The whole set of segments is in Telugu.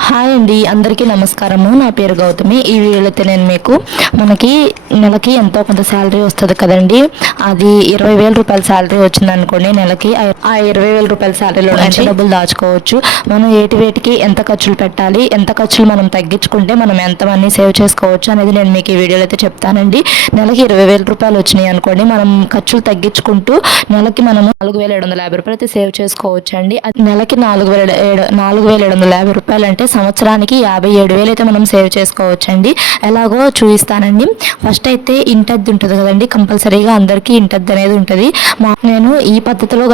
హాయ్ అండి, అందరికీ నమస్కారము. నా పేరు గౌతమి. ఈ వీడియోలో అయితే నేను మీకు మనకి నెలకి ఎంతో కొంత శాలరీ వస్తుంది కదండి. అది 20,000 రూపాయల శాలరీ వచ్చింది అనుకోండి నెలకి. ఆ 20,000 రూపాయల శాలరీలో ఎంత డబ్బులు దాచుకోవచ్చు, మనం వేటికి ఎంత ఖర్చులు పెట్టాలి, ఎంత ఖర్చులు మనం తగ్గించుకుంటే మనం ఎంత మనీ సేవ్ చేసుకోవచ్చు అనేది నేను మీకు ఈ వీడియోలో అయితే చెప్తానండి. నెలకి 20,000 రూపాయలు వచ్చినాయి అనుకోండి, మనం ఖర్చులు తగ్గించుకుంటూ నెలకి మనము 4,750 రూపాయలు అయితే సేవ్ చేసుకోవచ్చు అండి. నెలకి 4,750 రూపాయలు అంటే సంవత్సరానికి 57,000 అయితే మనం సేవ్ చేసుకోవచ్చు అండి. ఎలాగో చూపిస్తానండి. ఫస్ట్ అయితే ఇంటద్ది ఉంటుంది కదండి, కంపల్సరీగా అందరికీ ఇంటద్ది అనేది ఉంటుంది. నేను ఈ పద్ధతిలో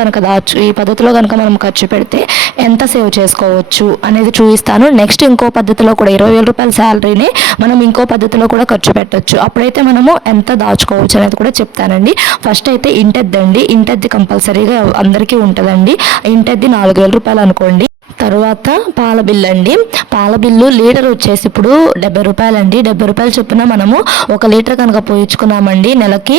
కనుక మనం ఖర్చు పెడితే ఎంత సేవ్ చేసుకోవచ్చు అనేది చూపిస్తాను. నెక్స్ట్ ఇంకో పద్ధతిలో కూడా 20,000 రూపాయల శాలరీని మనం ఇంకో పద్ధతిలో కూడా ఖర్చు పెట్టచ్చు. అప్పుడైతే మనము ఎంత దాచుకోవచ్చు అనేది కూడా చెప్తానండి. ఫస్ట్ అయితే ఇంటద్దండి. ఇంటద్ది కంపల్సరీగా అందరికీ ఉంటుందండి. ఇంటద్ది 4,000 రూపాయలు అనుకోండి. తర్వాత పాల బిల్లు అండి. పాల బిల్లు లీటర్ వచ్చేసి ఇప్పుడు 70 రూపాయలు అండి. 70 రూపాయలు చొప్పున మనము 1 లీటర్ కనుక పోయించుకున్నామండి నెలకి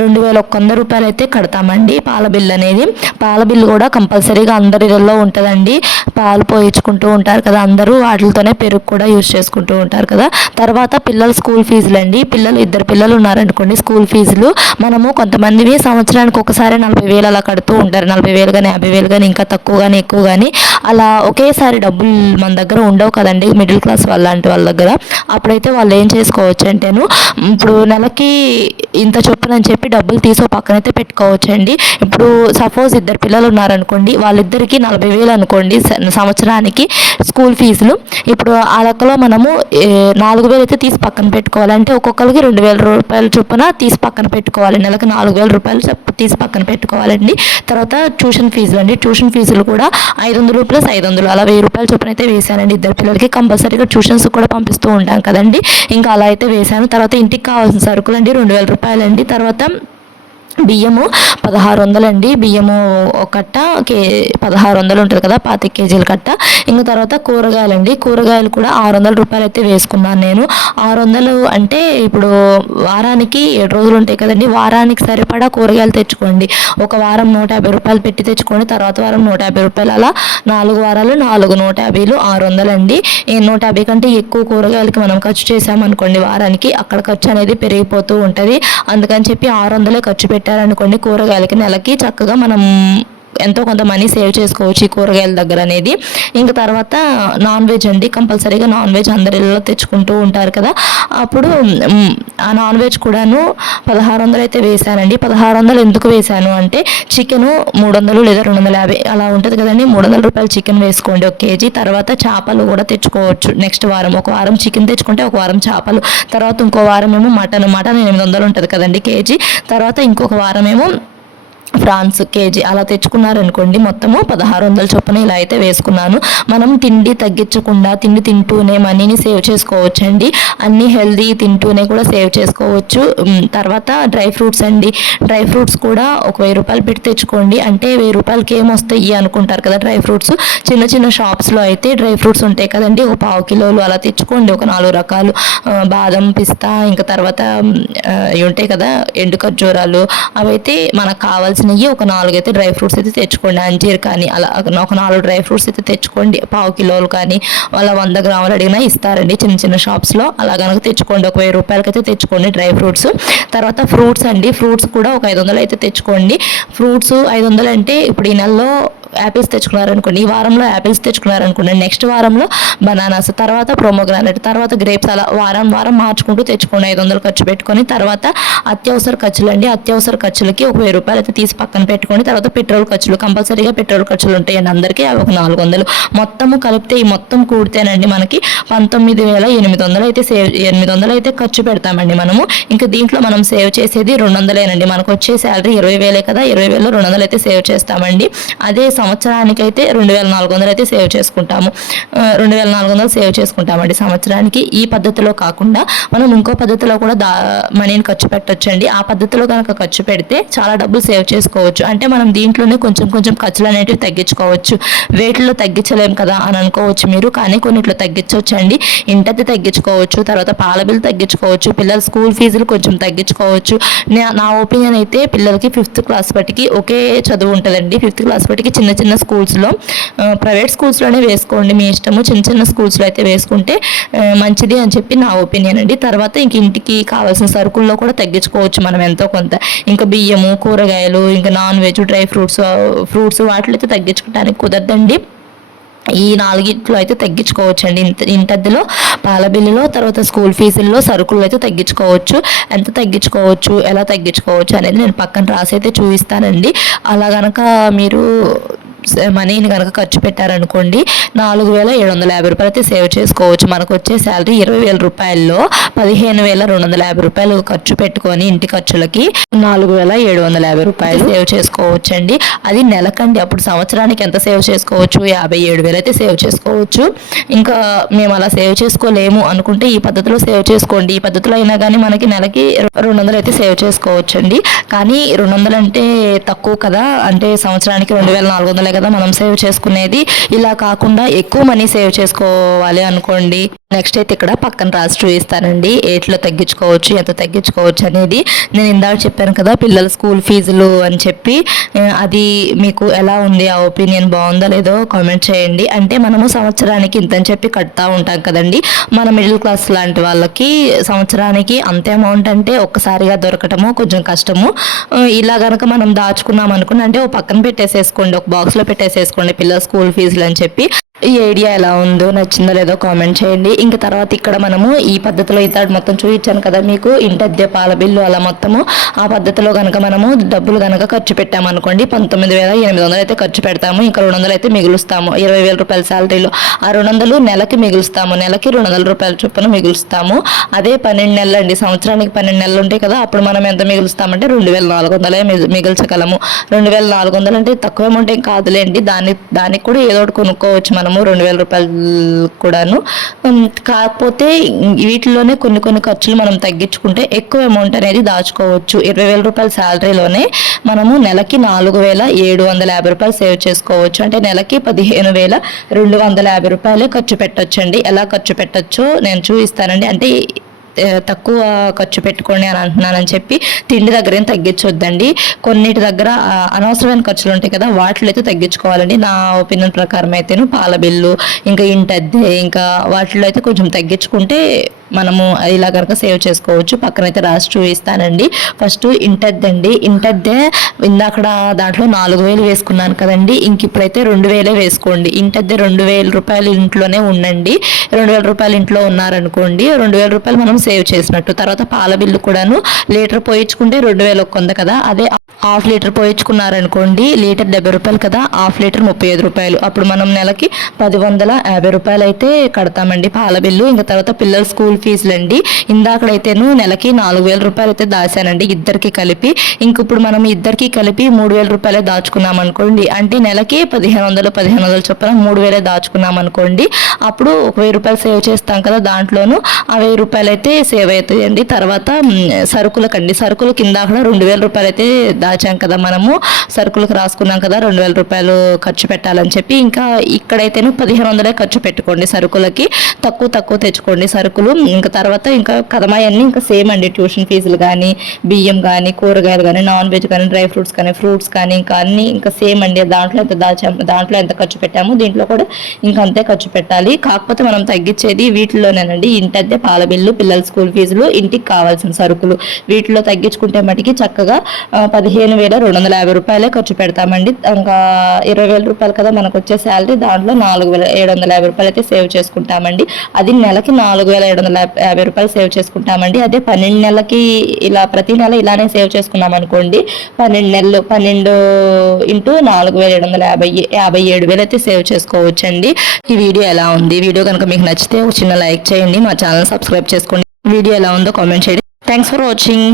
2,100 రూపాయలు అయితే కడతామండి పాల బిల్లు అనేది. పాల బిల్లు కూడా కంపల్సరీగా అందరిలో ఉంటుందండి. పాలు పోయించుకుంటూ ఉంటారు కదా అందరూ, వాటితోనే పెరుగు కూడా యూజ్ చేసుకుంటూ ఉంటారు కదా. తర్వాత పిల్లల స్కూల్ ఫీజులు అండి. ఇద్దరు పిల్లలు ఉన్నారనుకోండి, స్కూల్ ఫీజులు మనము కొంతమందివి సంవత్సరానికి ఒకసారి 40,000 అలా కడుతూ ఉంటారు. 40,000 కానీ 50,000 కానీ, ఇంకా తక్కువ కానీ ఎక్కువ కానీ అలా ఒకేసారి డబ్బులు మన దగ్గర ఉండవు కదండి, మిడిల్ క్లాస్ లాంటి వాళ్ళ దగ్గర. అప్పుడైతే వాళ్ళు ఏం చేసుకోవచ్చు అంటేను, ఇప్పుడు నెలకి ఇంత చొప్పున అని చెప్పి డబ్బులు తీసో పక్కనైతే పెట్టుకోవచ్చు అండి. ఇప్పుడు సపోజ్ ఇద్దరు పిల్లలు ఉన్నారనుకోండి, వాళ్ళిద్దరికి 40,000 అనుకోండి సంవత్సరానికి స్కూల్ ఫీజులు. ఇప్పుడు ఆ లెక్కలో మనము 4,000 అయితే తీసి పక్కన పెట్టుకోవాలంటే ఒక్కొక్కరికి 2,000 రూపాయల చొప్పున తీసి పక్కన పెట్టుకోవాలి. నెలకు 4,000 రూపాయలు తీసి పక్కన పెట్టుకోవాలండి. తర్వాత ట్యూషన్ ఫీజులు అండి. ట్యూషన్ ఫీజులు కూడా 500 ప్లస్ 500 అలా 1,000 రూపాయల చొప్పున అయితే వేశానండి. ఇద్దరు పిల్లలకి కంపల్సరీగా ట్యూషన్స్ కూడా పంపిస్తూ ఉంటాం కదండి, ఇంకా అలా అయితే వేశాను. తర్వాత ఇంటికి కావాల్సిన సరుకులు అండి 2,000 రూపాయలు అండి. తర్వాత బియ్యము 1,600 అండి. బియ్యము ఒక కట్ట 1,600 ఉంటుంది కదా, 25 కేజీల కట్ట. ఇంకా తర్వాత కూరగాయలండి. కూరగాయలు కూడా 600 రూపాయలు అయితే వేసుకున్నాను నేను. 600 అంటే ఇప్పుడు వారానికి 7 రోజులు ఉంటాయి కదండి, వారానికి సరిపడా కూరగాయలు తెచ్చుకోండి. ఒక వారం 150 రూపాయలు పెట్టి తెచ్చుకోండి, తర్వాత వారం 150 రూపాయలు, అలా 4 వారాలు 150, 600 అండి. 150 కంటే ఎక్కువ కూరగాయలకి మనం ఖర్చు చేసామనుకోండి వారానికి, అక్కడ ఖర్చు అనేది పెరిగిపోతూ ఉంటుంది. అందుకని చెప్పి 600 ఖర్చు పెట్టారనుకోండి కూరగాయలకి, నెలకి చక్కగా మనం ఎంతో కొంత మనీ సేవ్ చేసుకోవచ్చు ఈ కూరగాయల దగ్గర అనేది. ఇంకా తర్వాత నాన్ వెజ్ అండి. కంపల్సరీగా నాన్ వెజ్ అందరిలో తెచ్చుకుంటూ ఉంటారు కదా, అప్పుడు ఆ నాన్ వెజ్ కూడాను 1,600 అయితే వేశానండి. 1,600 ఎందుకు వేశాను అంటే, చికెను 300 లేదా 250 అలా ఉంటుంది కదండి. 300 రూపాయలు చికెన్ వేసుకోండి 1 కేజీ. తర్వాత చేపలు కూడా తెచ్చుకోవచ్చు నెక్స్ట్ వారం. ఒక వారం చికెన్ తెచ్చుకుంటే ఒక వారం చేపలు, తర్వాత ఇంకో వారం ఏమో మటన్ 800 ఉంటుంది కదండి కేజీ. తర్వాత ఇంకొక వారం ఏమో ఫ్రాన్స్ కేజీ అలా తెచ్చుకున్నారనుకోండి, మొత్తము 1,600 చొప్పున ఇలా అయితే వేసుకున్నాను. మనం తిండి తగ్గించకుండా తిండి తింటూనే మనీని సేవ్ చేసుకోవచ్చు అండి. అన్నీ హెల్దీ తింటూనే కూడా సేవ్ చేసుకోవచ్చు. తర్వాత డ్రై ఫ్రూట్స్ అండి. డ్రై ఫ్రూట్స్ కూడా ఒక 1,000 రూపాయలు పెట్టి తెచ్చుకోండి. అంటే 1,000 రూపాయలకి ఏమొస్తాయి అనుకుంటారు కదా డ్రై ఫ్రూట్స్. చిన్న చిన్న షాప్స్లో అయితే డ్రై ఫ్రూట్స్ ఉంటాయి కదండి, ఒక 1/2 కిలోలు అలా తెచ్చుకోండి. ఒక 4 రకాలు బాదం, పిస్తా, ఇంకా తర్వాత ఇవి ఉంటాయి కదా ఎండు ఖర్జూరాలు, అవైతే మనకు కావాల్సిన ఒక 4 అయితే డ్రై ఫ్రూట్స్ అయితే తెచ్చుకోండి. అంజీర్ కానీ అలా ఒక 4 డ్రై ఫ్రూట్స్ అయితే తెచ్చుకోండి. 1/2 కిలోలు కానీ వాళ్ళ 100 గ్రాములు అడిగినా ఇస్తారండి చిన్న చిన్న షాప్స్లో. అలా కనుక తెచ్చుకోండి. ఒక 1,000 రూపాయలకి అయితే తెచ్చుకోండి డ్రై ఫ్రూట్స్. తర్వాత ఫ్రూట్స్ అండి. ఫ్రూట్స్ కూడా ఒక 500 అయితే తెచ్చుకోండి. ఫ్రూట్స్ 500 అంటే ఇప్పుడు ఈ నెలలో యాపిల్స్ తెచ్చుకున్నారనుకోండి, ఈ వారంలో యాపిల్స్ తెచ్చుకున్నారనుకోండి, నెక్స్ట్ వారంలో బనానాస్, తర్వాత ప్రోమోగ్రానైట్, తర్వాత గ్రేప్స్, అలా వారం మార్చుకుంటూ తెచ్చుకోండి 500 ఖర్చు పెట్టుకొని. తర్వాత అత్యవసర ఖర్చులు అండి. అత్యవసర ఖర్చులకి ఒక 1,000 రూపాయలు అయితే తీసి పక్కన పెట్టుకోండి. తర్వాత పెట్రోల్ ఖర్చులు, కంపల్సరీగా పెట్రోల్ ఖర్చులు ఉంటాయండి అందరికీ, అవి ఒక 400. మొత్తము కలిపితే ఈ మొత్తం కూడితేనండి మనకి 19,800 అయితే 800 అయితే ఖర్చు పెడతామండి మనము. ఇంకా దీంట్లో మనం సేవ్ చేసేది 200ఏనండి. మనకు వచ్చే శాలరీ 20,000 కదా, 20,000లో 200 అయితే సేవ్ చేస్తామండి. అదే సంవత్సరానికి అయితే 2,400 అయితే సేవ్ చేసుకుంటాము. 2,400 సేవ్ చేసుకుంటామండి సంవత్సరానికి. ఈ పద్ధతిలో కాకుండా మనం ఇంకో పద్ధతిలో కూడా మనీని ఖర్చు పెట్టొచ్చండి. ఆ పద్ధతిలో కనుక ఖర్చు పెడితే చాలా డబ్బులు సేవ్ చేసుకోవచ్చు. అంటే మనం దీంట్లోనే కొంచెం కొంచెం ఖర్చులు అనేటివి తగ్గించుకోవచ్చు. వేటిలో తగ్గించలేం కదా అని అనుకోవచ్చు మీరు, కానీ కొన్నిట్లో తగ్గించవచ్చు అండి. ఇంటది తగ్గించుకోవచ్చు, తర్వాత పాల బిల్ తగ్గించుకోవచ్చు, పిల్లల స్కూల్ ఫీజులు కొంచెం తగ్గించుకోవచ్చు. నా ఒపీనియన్ అయితే పిల్లలకి 5th క్లాస్ బట్టికి ఒకే చదువు ఉంటుందండి. 5th క్లాస్ బట్టికి చిన్న చిన్న స్కూల్స్లో, ప్రైవేట్ స్కూల్స్లోనే వేసుకోండి మీ ఇష్టము. చిన్న చిన్న స్కూల్స్లో అయితే వేసుకుంటే మంచిది అని చెప్పి నా ఒపీనియన్ అండి. తర్వాత ఇంక ఇంటికి కావాల్సిన సరుకుల్లో కూడా తగ్గించుకోవచ్చు మనం ఎంతో కొంత. ఇంకా బియ్యము, కూరగాయలు, ఇంకా నాన్ వెజ్, డ్రై ఫ్రూట్స్ వాటిలో అయితే తగ్గించుకోవడానికి కుదరదండి. ఈ 4 అయితే తగ్గించుకోవచ్చండి. ఇంటద్దులో, పాల బిల్లులో, తర్వాత స్కూల్ ఫీజుల్లో, సరుకులు అయితే తగ్గించుకోవచ్చు. ఎంత తగ్గించుకోవచ్చు, ఎలా తగ్గించుకోవచ్చు అనేది నేను పక్కన రాసి అయితే చూపిస్తానండి. అలా కనుక మీరు మనీని కనుక ఖర్చు పెట్టారనుకోండి 4,750 రూపాయలు అయితే సేవ్ చేసుకోవచ్చు. మనకు వచ్చే శాలరీ 20,000 రూపాయల్లో 15,250 రూపాయలు ఖర్చు పెట్టుకొని ఇంటి ఖర్చులకి 4,750 రూపాయలు సేవ్ చేసుకోవచ్చు అండి. అది నెలకండి. అప్పుడు సంవత్సరానికి ఎంత సేవ్ చేసుకోవచ్చు? 57,000 అయితే సేవ్ చేసుకోవచ్చు. ఇంకా మేము అలా సేవ్ చేసుకోలేము అనుకుంటే ఈ పద్ధతిలో సేవ్ చేసుకోండి. ఈ పద్ధతిలో అయినా కానీ మనకి నెలకి 200 అయితే సేవ్ చేసుకోవచ్చు అండి. కానీ 200 అంటే తక్కువ కదా, అంటే సంవత్సరానికి 2,400 కదా మనం సేవ్ చేసుకునేది. ఇలా కాకుండా ఎక్కువ మనీ సేవ్ చేసుకోవాలి అనుకోండి, నెక్స్ట్ అయితే ఇక్కడ పక్కన రాసి చూపిస్తానండి ఏట్లో తగ్గించుకోవచ్చు, ఎంత తగ్గించుకోవచ్చు అనేది. నేను ఇందాక చెప్పాను కదా పిల్లల స్కూల్ ఫీజులు అని చెప్పి, అది మీకు ఎలా ఉంది, ఆ ఒపీనియన్ బాగుందో లేదో కామెంట్ చేయండి. అంటే మనము సంవత్సరానికి ఇంతని చెప్పి కడతా ఉంటాం కదండి. మన మిడిల్ క్లాస్ లాంటి వాళ్ళకి సంవత్సరానికి అంతే అమౌంట్ అంటే ఒక్కసారిగా దొరకటము కొంచెం కష్టము. ఇలా కనుక మనం దాచుకున్నాం అనుకుని అంటే ఓ పక్కన పెట్టేసేసుకోండి, ఒక బాక్స్లో పెట్టేసేసుకోండి పిల్లల స్కూల్ ఫీజులు అని చెప్పి. ఈ ఐడియా ఎలా ఉందో, నచ్చిందో లేదో కామెంట్ చేయండి. ఇంకా తర్వాత ఇక్కడ మనము ఈ పద్ధతిలో ఇతడు మొత్తం చూపించాను కదా మీకు, ఇంటద్దె, పాల బిల్లు అలా మొత్తము ఆ పద్ధతిలో కనుక మనము డబ్బులు కనుక ఖర్చు పెట్టామనుకోండి 19,800 అయితే ఖర్చు పెడతాము. ఇంకా 200 అయితే మిగులుస్తాము. 20,000 రూపాయల శాలరీలో ఆ 200 నెలకి మిగులుస్తాము. నెలకి 200 రూపాయల చొప్పున మిగులుస్తాము. అదే 12 నెలలు అండి, సంవత్సరానికి 12 నెలలు ఉంటాయి కదా, అప్పుడు మనం ఎంత మిగులుస్తామంటే 2,400 మిగుల్చగలము. 2,400 అంటే తక్కువ అమౌంట్ ఏం కాదులేండి. దానికి కూడా ఏదో ఒకటి కొనుక్కోవచ్చు మనము 2,000 రూపాయలు కూడాను. కాకపోతే వీటిలోనే కొన్ని ఖర్చులు మనం తగ్గించుకుంటే ఎక్కువ అమౌంట్ అనేది దాచుకోవచ్చు. 20,000 రూపాయల శాలరీలోనే మనము నెలకి 4,750 రూపాయలు సేవ్ చేసుకోవచ్చు. అంటే నెలకి 15,250 రూపాయలే ఖర్చు పెట్టొచ్చండి. ఎలా ఖర్చు పెట్టొచ్చో నేను చూపిస్తానండి. అంటే తక్కువ ఖర్చు పెట్టుకోండి అని అంటున్నానని చెప్పి తిండి దగ్గర ఏం తగ్గించొద్దండి. కొన్నిటి దగ్గర అనవసరమైన ఖర్చులు ఉంటాయి కదా, వాటిలో అయితే తగ్గించుకోవాలండి. నా ఒపీనియన్ ప్రకారం అయితేను పాల బిల్లు, ఇంకా ఇంటద్దె, ఇంకా వాటిలో అయితే కొంచెం తగ్గించుకుంటే మనము ఇలా కనుక సేవ్ చేసుకోవచ్చు. పక్కనైతే రాసి చూపిస్తానండి. ఫస్ట్ ఇంటద్దె అండి. ఇంటద్దె ఇందాక దాంట్లో 4,000 వేసుకున్నాను కదండి, ఇంక ఇప్పుడైతే 2,000 వేసుకోండి. ఇంటద్దె 2,000 రూపాయలు ఇంట్లోనే ఉండండి. 2,000 రూపాయలు ఇంట్లో ఉన్నారనుకోండి, 2,000 రూపాయలు మనం సేవ్ చేసినట్టు. తర్వాత పాల బిల్లు కూడాను లీటర్ పోయించుకుంటే 2,000 కొంద కదా, అదే హాఫ్ లీటర్ పోయించుకున్నారనుకోండి, లీటర్ 70 రూపాయలు కదా, హాఫ్ లీటర్ 35 రూపాయలు. అప్పుడు మనం నెలకి 1,050 రూపాయలు అయితే కడతామండి పాల బిల్లు. ఇంకా తర్వాత పిల్లల స్కూల్ ఫీజులు అండి. ఇందాకడైతేను నెలకి 4,000 రూపాయలు అయితే దాచానండి ఇద్దరికి కలిపి. ఇంక ఇప్పుడు మనం ఇద్దరికి కలిపి 3,000 రూపాయలే దాచుకున్నాం అనుకోండి, అంటే నెలకి 1,500 చొప్పున 3,000 దాచుకున్నాం అనుకోండి, అప్పుడు 1,000 రూపాయలు సేవ్ చేస్తాం కదా, దాంట్లోనూ ఆ 1,000 రూపాయలు అయితే సేవ్ అవుతాయండి. తర్వాత సరుకుల కింద 2,000 రూపాయలు అయితే దాచాం కదా మనము, సరుకులకు రాసుకున్నాం కదా 2,000 రూపాయలు ఖర్చు పెట్టాలని చెప్పి. ఇంకా ఇక్కడైతేను 1,500 ఖర్చు పెట్టుకోండి సరుకులకి, తక్కువ తెచ్చుకోండి సరుకులు. ఇంకా తర్వాత ఇంకా కదమాయన్నీ ఇంకా సేమ్ అండి. ట్యూషన్ ఫీజులు కానీ, బియ్యం కానీ, కూరగాయలు కానీ, నాన్ వెజ్ కానీ, డ్రై ఫ్రూట్స్ కానీ ఇంకా అన్నీ ఇంకా సేమ్ అండి. దాంట్లో ఎంత దాచాము, దాంట్లో ఎంత ఖర్చు పెట్టాము, దీంట్లో కూడా ఇంకా అంతే ఖర్చు పెట్టాలి. కాకపోతే మనం తగ్గించేది వీటిలోనేనండి. ఇంటద్దె, పాల బిల్లు, పిల్లల స్కూల్ ఫీజులు, ఇంటికి కావాల్సిన సరుకులు, వీటిలో తగ్గించుకుంటే మటుకి చక్కగా 15,250 రూపాయలే ఖర్చు పెడతామండి. ఇంకా 20,000 రూపాయలు కదా మనకు వచ్చే శాలరీ, దాంట్లో 4,750 రూపాయలు అయితే సేవ్ చేసుకుంటామండి. అది నెలకి 4,750 రూపాయలు సేవ్ చేసుకుంటామండి. అదే 12 నెలలకి ఇలా ప్రతి నెల ఇలానే సేవ్ చేసుకున్నాం అనుకోండి, 12 నెలలు 12 ఇంటూ 4,750 57,000 అయితే సేవ్ చేసుకోవచ్చండి. ఈ వీడియో ఎలా ఉంది? వీడియో కనుక మీకు నచ్చితే ఒక చిన్న లైక్ చేయండి, మా ఛానల్ సబ్స్క్రైబ్ చేసుకోండి. వీడియో ఎలా ఉందో కామెంట్ చేయండి. Thanks for watching.